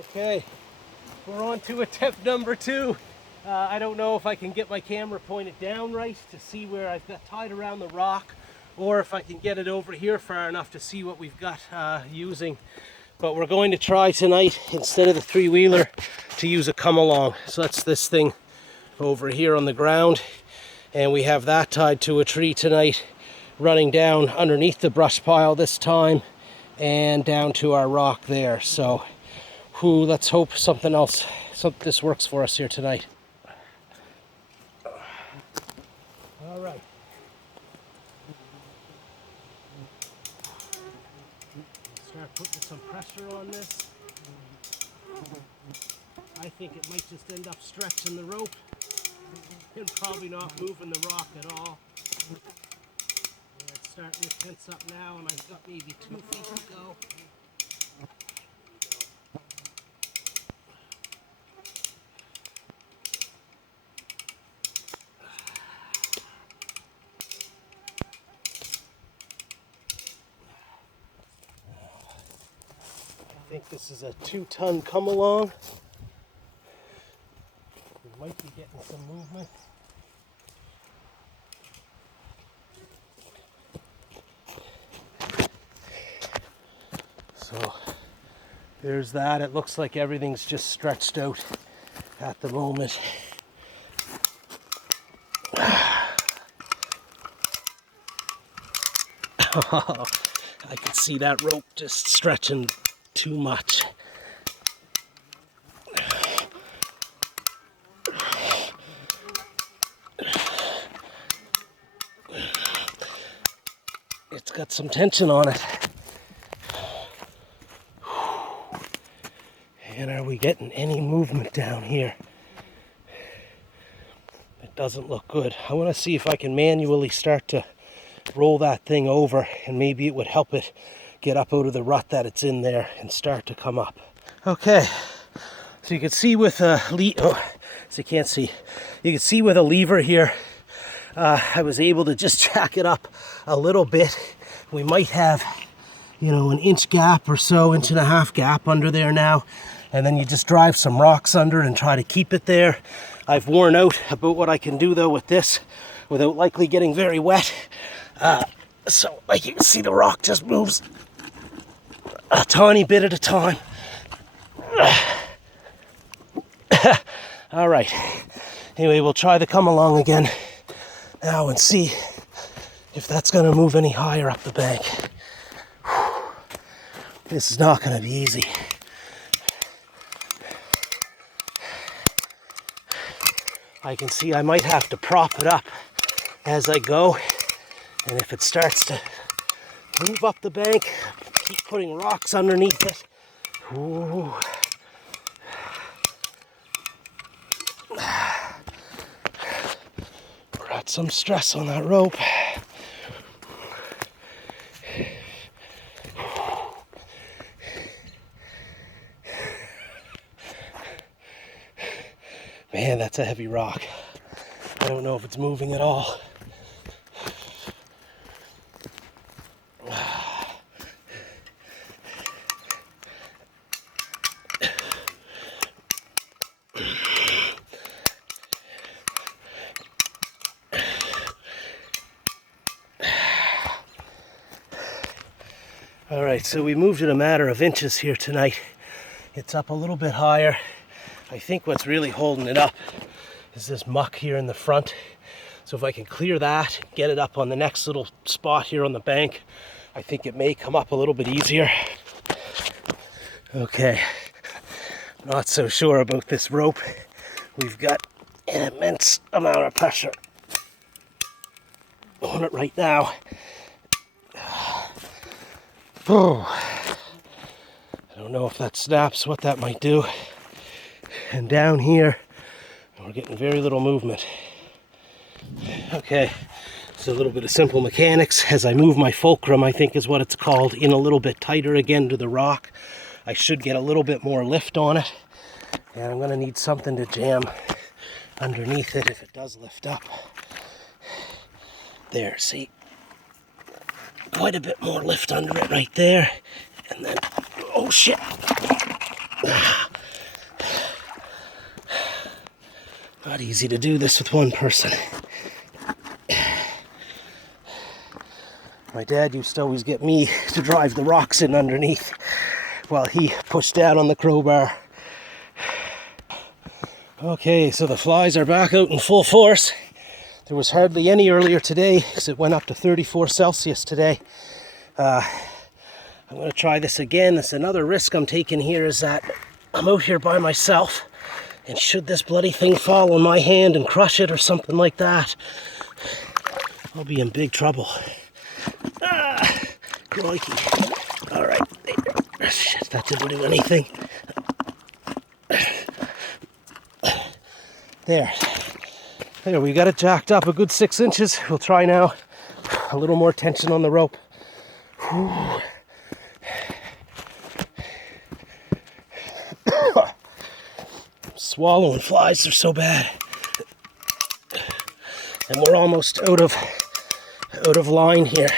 Okay, we're on to attempt number 2. I don't know if I can get my camera pointed down right to see where I've got tied around the rock, or if I can get it over here far enough to see what we've got using. But we're going to try tonight, instead of the 3-wheeler, to use a come along. So that's this thing over here on the ground, and we have that tied to a tree tonight, running down underneath the brush pile this time and down to our rock there. So let's hope this works for us here tonight. All right. Start putting some pressure on this. I think it might just end up stretching the rope and probably not moving the rock at all. Yeah, it's starting to tense up now, and I've got maybe 2 feet to go. I think this is a 2-ton come along. We might be getting some movement. So there's that. It looks like everything's just stretched out at the moment. I can see that rope just stretching too much. It's got some tension on it. And are we getting any movement down here? It doesn't look good. I want to see if I can manually start to roll that thing over, and maybe it would help it get up out of the rut that it's in there and start to come up. Okay, so you can see with a so you can't see. You can see with a lever here, I was able to just jack it up a little bit. We might have, an inch gap or so, 1.5 gap under there now. And then you just drive some rocks under and try to keep it there. I've worn out about what I can do though with this without likely getting very wet. So like you can see, the rock just moves a tiny bit at a time. All right. Anyway, we'll try the come along again now and see if that's going to move any higher up the bank. This is not going to be easy. I can see I might have to prop it up as I go, and if it starts to move up the bank, keep putting rocks underneath it. Ooh. Got some stress on that rope. Man, that's a heavy rock. I don't know if it's moving at all. All right, so we moved it a matter of inches here tonight. It's up a little bit higher. I think what's really holding it up is this muck here in the front. So if I can clear that, get it up on the next little spot here on the bank, I think it may come up a little bit easier. Okay, not so sure about this rope. We've got an immense amount of pressure on it right now. Oh, I don't know if that snaps, what that might do. And down here, we're getting very little movement. Okay, so a little bit of simple mechanics. As I move my fulcrum, I think is what it's called, in a little bit tighter again to the rock, I should get a little bit more lift on it. And I'm going to need something to jam underneath it if it does lift up. There, see? Quite a bit more lift under it right there. And then, oh shit! Not easy to do this with one person. My dad used to always get me to drive the rocks in underneath while he pushed down on the crowbar. Okay, so the flies are back out in full force. There was hardly any earlier today because it went up to 34 Celsius today. I'm going to try this again. It's another risk I'm taking here is that I'm out here by myself, and should this bloody thing fall on my hand and crush it or something like that, I'll be in big trouble. Crikey. All right. Shit, that didn't do anything. There, we got it jacked up a good 6 inches. We'll try now. A little more tension on the rope. Whew. Swallowing flies are so bad. And we're almost out of line here.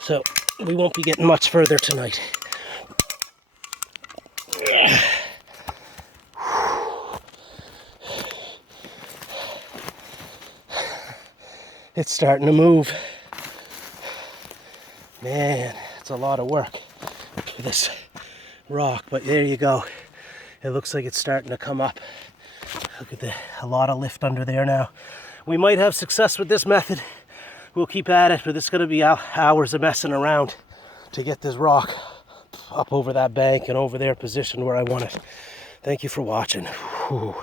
So we won't be getting much further tonight. It's starting to move. Man, it's a lot of work for this rock, but there you go. It looks like it's starting to come up. Look at a lot of lift under there now. We might have success with this method. We'll keep at it, but it's going to be hours of messing around to get this rock up over that bank and over there positioned where I want it. Thank you for watching. Whew.